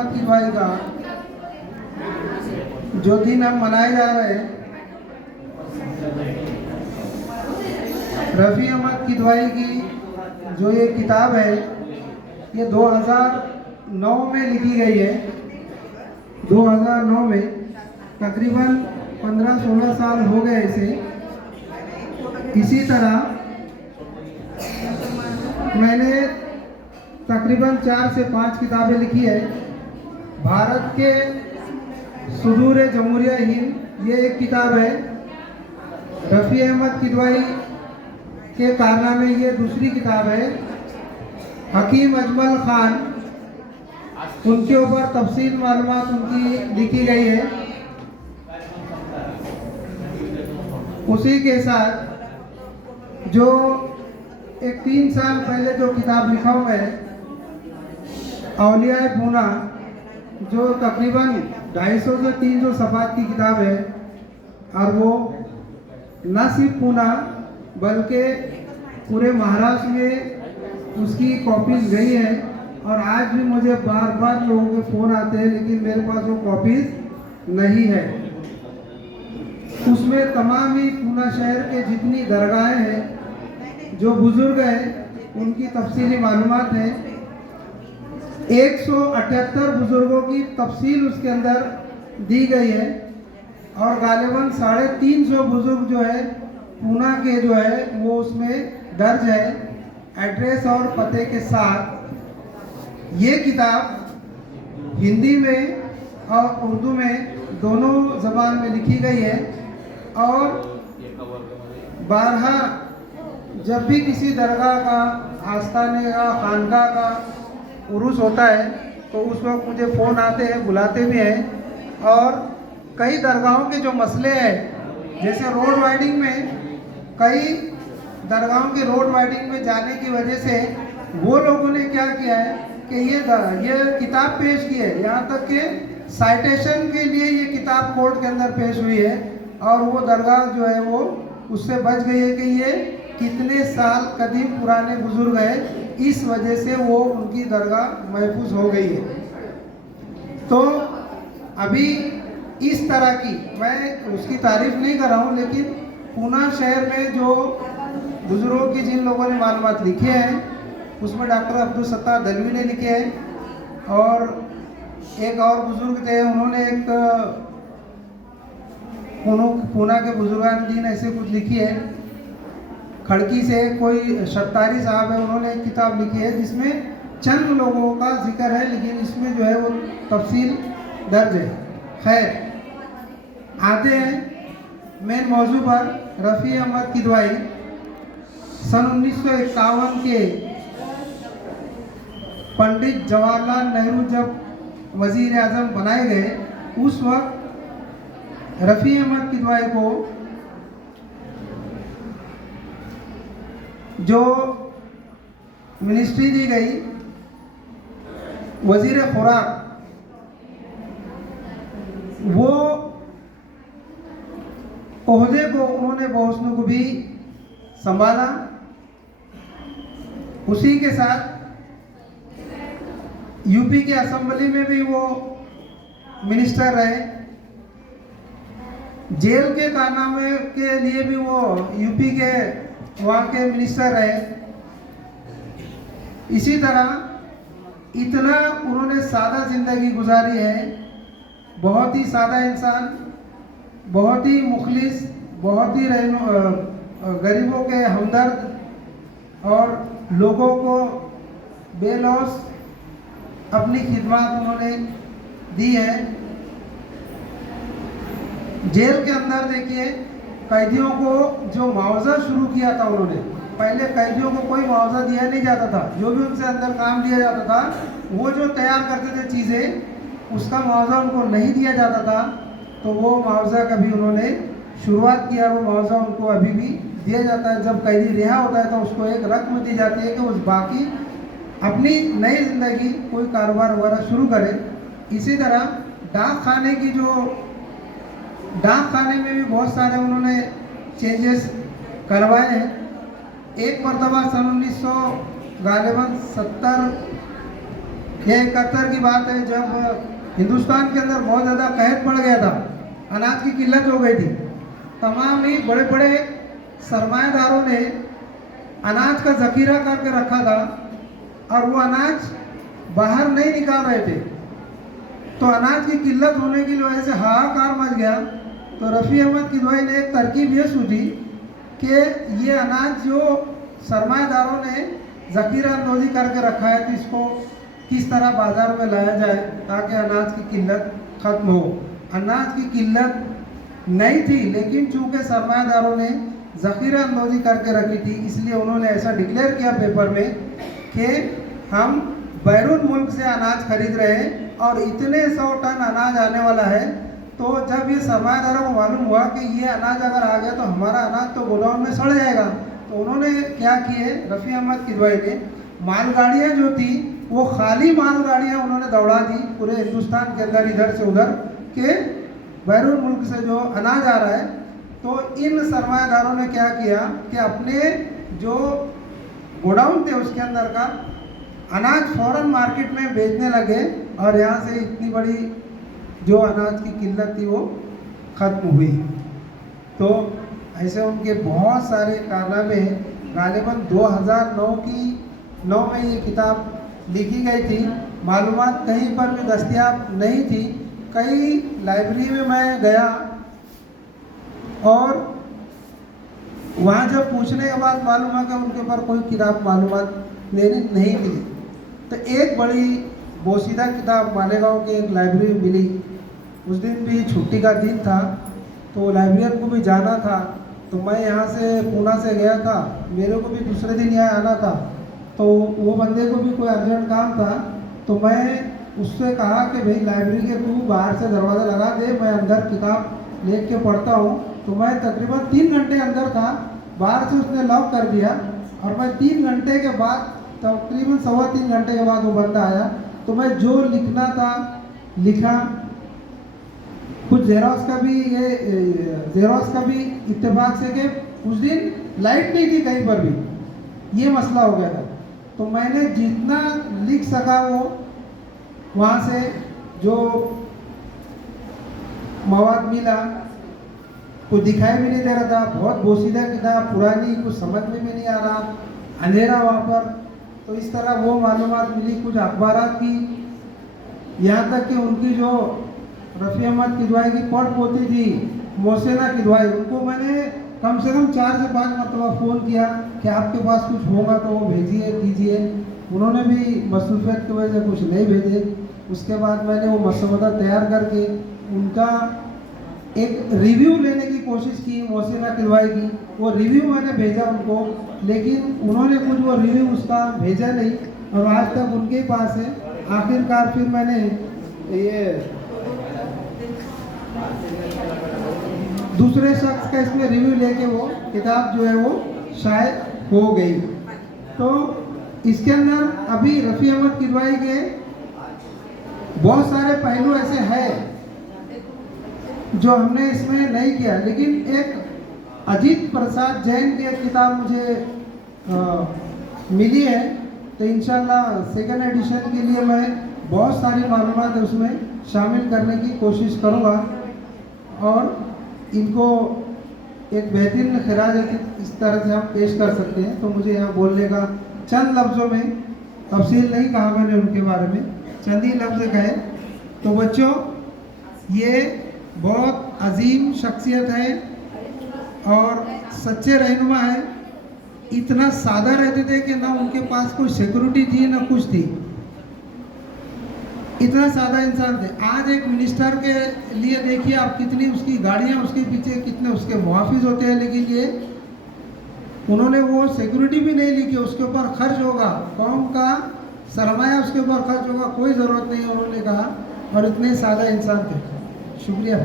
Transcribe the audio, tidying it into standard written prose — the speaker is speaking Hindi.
अहमद किदवाई का जो दिन हम मनाए जा रहे हैं, रफ़ी अहमद किदवाई की जो ये किताब है, ये 2009 में लिखी गई है। 2009 में तकरीबन 15-16 साल हो गए इसे। इसी तरह मैंने तकरीबन 4 से 5 किताबें लिखी है। भारत के सुदूर जमहूरिया हिंद, ये एक किताब है। रफ़ी अहमद किदवाई के कारनामे, ये दूसरी किताब है। हकीम अजमल खान, उनके ऊपर तफसील मालूमात उनकी लिखी गई है। उसी के साथ जो एक 3 साल पहले जो किताब लिखा हुआ है, औलिया पूना, जो तकरीबन 250 से 300 सफ़ात की किताब है। और वो न सिर्फ पूना बल्कि पूरे महाराष्ट्र में उसकी कॉपीज़ गई है। और आज भी मुझे बार बार लोगों के फ़ोन आते हैं, लेकिन मेरे पास वो कॉपीज़ नहीं है। उसमें तमाम ही पूना शहर के जितनी दरगाहें हैं, जो बुज़ुर्ग हैं, उनकी तफसीली मालूमात है। 178 बुज़ुर्गों की तफसील उसके अंदर दी गई है। और गालिबन 350 बुज़ुर्ग जो है पूना के जो है वो उसमें दर्ज है, एड्रेस और पते के साथ। ये किताब हिंदी में और उर्दू में दोनों ज़बान में लिखी गई है। और बारहा जब भी किसी दरगाह का, आस्थाने का, खानका का उरूस होता है तो उस वक्त मुझे फ़ोन आते हैं, बुलाते भी हैं। और कई दरगाहों के जो मसले हैं, जैसे रोड वाइडिंग में, कई दरगाहों के रोड वाइडिंग में जाने की वजह से वो लोगों ने क्या किया है कि ये किताब पेश की है। यहाँ तक कि साइटेशन के लिए ये किताब कोर्ट के अंदर पेश हुई है। और वो दरगाह जो है वो उससे बच गई है कि ये कितने साल कदीम पुराने बुजुर्ग हैं, इस वजह से वो उनकी दरगाह महफूज हो गई है। तो अभी इस तरह की, मैं उसकी तारीफ नहीं कर रहा हूँ, लेकिन पूना शहर में जो बुजुर्गों की जिन लोगों ने मालूमात लिखे हैं, उसमें डॉक्टर अब्दुल सत्तार दलवी ने लिखे हैं। और एक और बुजुर्ग थे, उन्होंने एक पूना के बुजुर्गान दीन ऐसे कुछ लिखी है। खड़की से कोई शफ्तारी साहब है, उन्होंने एक किताब लिखी है जिसमें चंद लोगों का जिक्र है, लेकिन इसमें जो है वो तफसील दर्ज है। खैर, आते हैं मेन मौजू पर। रफ़ी अहमद किदवाई सन 1951 के पंडित जवाहरलाल नेहरू जब वज़ीर आज़म बनाए गए, उस वक्त रफ़ी अहमद किदवाई को जो मिनिस्ट्री दी गई, वज़ीर खुराक, वो ओहदे को उन्होंने बहुस्न को भी संभाला। उसी के साथ यूपी के असेंबली में भी वो मिनिस्टर रहे। जेल के कारनामे के लिए भी वो यूपी के वहाँ के मिनिस्टर रहे। इसी तरह इतना उन्होंने सादा ज़िंदगी गुजारी है। बहुत ही सादा इंसान, बहुत ही मुखलिस, बहुत ही गरीबों के हमदर्द और लोगों को बेलौस अपनी खिदमत उन्होंने दी है। जेल के अंदर देखिए, कैदियों को जो मुआवजा शुरू किया था उन्होंने, पहले कैदियों को कोई मुआवजा दिया नहीं जाता था। जो भी उनसे अंदर काम लिया जाता था, वो जो तैयार करते थे चीज़ें, उसका मुआवजा उनको नहीं दिया जाता था। तो वो मुआवजा का भी उन्होंने शुरुआत किया। वो मुआवजा उनको अभी भी दिया जाता है। जब कैदी रिहा होता है तो उसको एक रकम दी जाती है कि उस बाकी अपनी नई ज़िंदगी, कोई कारोबार वगैरह शुरू करे। इसी तरह डाक खाने की जो डाक खाने में भी बहुत सारे उन्होंने चेंजेस करवाए हैं। एक मरतबा सन 1970 ये 71 की बात है, जब हिंदुस्तान के अंदर बहुत ज़्यादा कहर पड़ गया था, अनाज की किल्लत हो गई थी। तमाम ही बड़े बड़े सरमाएदारों ने अनाज का ज़ख़ीरा करके रखा था और वो अनाज बाहर नहीं निकाल रहे थे। तो अनाज की किल्लत होने की वजह से हाहाकार मच गया। तो रफ़ी अहमद किदवाई ने एक तरकीब ये सूझी कि ये अनाज जो सरमाएदारों ने ज़ख़ीरा अंदोज़ी करके रखा है, तो इसको किस तरह बाज़ार में लाया जाए ताकि अनाज की किल्लत ख़त्म हो। अनाज की किल्लत नहीं थी, लेकिन चूँकि सरमाएदारों ने ज़ख़ीरा अंदोज़ी करके रखी थी, इसलिए उन्होंने ऐसा डिक्लेयर किया पेपर में कि हम बैरून मुल्क से अनाज खरीद रहे हैं और इतने 100 टन अनाज आने वाला है। तो जब ये सरमाएदारों को मालूम हुआ कि ये अनाज अगर आ गया तो हमारा अनाज तो गोडाउन में सड़ जाएगा, तो उन्होंने क्या किए, रफ़ी अहमद किदवाई ने मालगाड़ियाँ जो थी वो खाली मालगाड़ियाँ उन्होंने दौड़ा दी पूरे हिंदुस्तान के अंदर, इधर से उधर, के बैरून मुल्क से जो अनाज आ रहा है। तो इन सरमाएदारों ने क्या किया कि अपने जो गोडाउन थे उसके अंदर का अनाज फ़ौरन मार्केट में बेचने लगे और यहाँ से इतनी बड़ी जो अनाज की किल्लत थी वो ख़त्म हुई। तो ऐसे उनके बहुत सारे कारनामे हैं। गालिबन 2009 में ये किताब लिखी गई थी। मालूमात कहीं पर भी दस्तयाब नहीं थी। कई लाइब्रेरी में मैं गया और वहाँ जब पूछने के बाद मालूम है कि उनके ऊपर कोई किताब मालूमात लेने नहीं मिली। तो एक बड़ी बोसीदा किताब मालेगांव की एक लाइब्रेरी में मिली। उस दिन भी छुट्टी का दिन था, तो लाइब्रेरियन को भी जाना था। तो मैं यहाँ से पूना से गया था, मेरे को भी दूसरे दिन यहाँ आना था। तो वो बंदे को भी कोई अर्जेंट काम था, तो मैं उससे कहा कि भाई लाइब्रेरी के तू बाहर से दरवाज़ा लगा दे, मैं अंदर किताब लेके के पढ़ता हूँ। तो मैं तकरीबन 3 घंटे अंदर था, बाहर से उसने लॉक कर दिया और मैं 3 घंटे के बाद, तकरीबन 3.25 घंटे के बाद वो बंदा आया। तो मैं जो लिखना था लिखा। कुछ जेरोक्स का भी इत्तेफाक से कि उस दिन लाइट नहीं थी कहीं पर भी, ये मसला हो गया था। तो मैंने जितना लिख सका वो वहाँ से जो मवाद मिला, कुछ दिखाई भी नहीं दे रहा था, बहुत बोसीदा किताब, पुरानी, कुछ समझ में भी नहीं आ रहा, अंधेरा वहाँ पर। तो इस तरह वो मालूमात मिली कुछ अखबारात की, यहाँ तक कि उनकी जो रफ़ी अहमद किदवाई की पड़ पोती थी मोहसिना किदवाई, उनको मैंने कम से कम 4 से 5 मरतबा फ़ोन किया कि आपके पास कुछ होगा तो वो भेजिए कीजिए। उन्होंने भी मसरूफियत की वजह से कुछ नहीं भेजे। उसके बाद मैंने वो मसवदा तैयार करके उनका एक रिव्यू लेने की कोशिश की मोहसिना किदवाई की। वो रिव्यू मैंने भेजा उनको, लेकिन उन्होंने कुछ वो रिव्यू उसका भेजा नहीं और आज तक उनके पास है। आखिरकार फिर मैंने ये दूसरे शख्स का इसमें रिव्यू लेके वो किताब जो है वो शायद हो गई। तो इसके अंदर अभी रफ़ी अहमद किदवाई के बहुत सारे पहलू ऐसे हैं जो हमने इसमें नहीं किया, लेकिन एक अजीत प्रसाद जैन की एक किताब मुझे मिली है। तो इंशाल्लाह सेकेंड एडिशन के लिए मैं बहुत सारी मालूमात उसमें शामिल करने की कोशिश करूँगा और इनको एक बेहतरीन खराज इस तरह से हम पेश कर सकते हैं। तो मुझे यहाँ बोलने का चंद लफ्ज़ों में, तफसील नहीं कहा मैंने उनके बारे में, चंद ही लफ्ज़ कहे। तो बच्चों, ये बहुत अजीम शख्सियत है और सच्चे रहनुमा है। इतना सादा रहते थे कि ना उनके पास कोई सिक्योरिटी थी ना कुछ थी, इतना सादा इंसान थे। आज एक मिनिस्टर के लिए देखिए आप कितनी उसकी गाड़ियाँ, उसके पीछे कितने उसके मुहाफिज होते हैं, लेकिन ये उन्होंने वो सिक्योरिटी भी नहीं ली कि उसके ऊपर खर्च होगा, कौम का सरमाया उसके ऊपर खर्च होगा, कोई ज़रूरत नहीं है, उन्होंने कहा। और इतने सादा इंसान थे। शुक्रिया।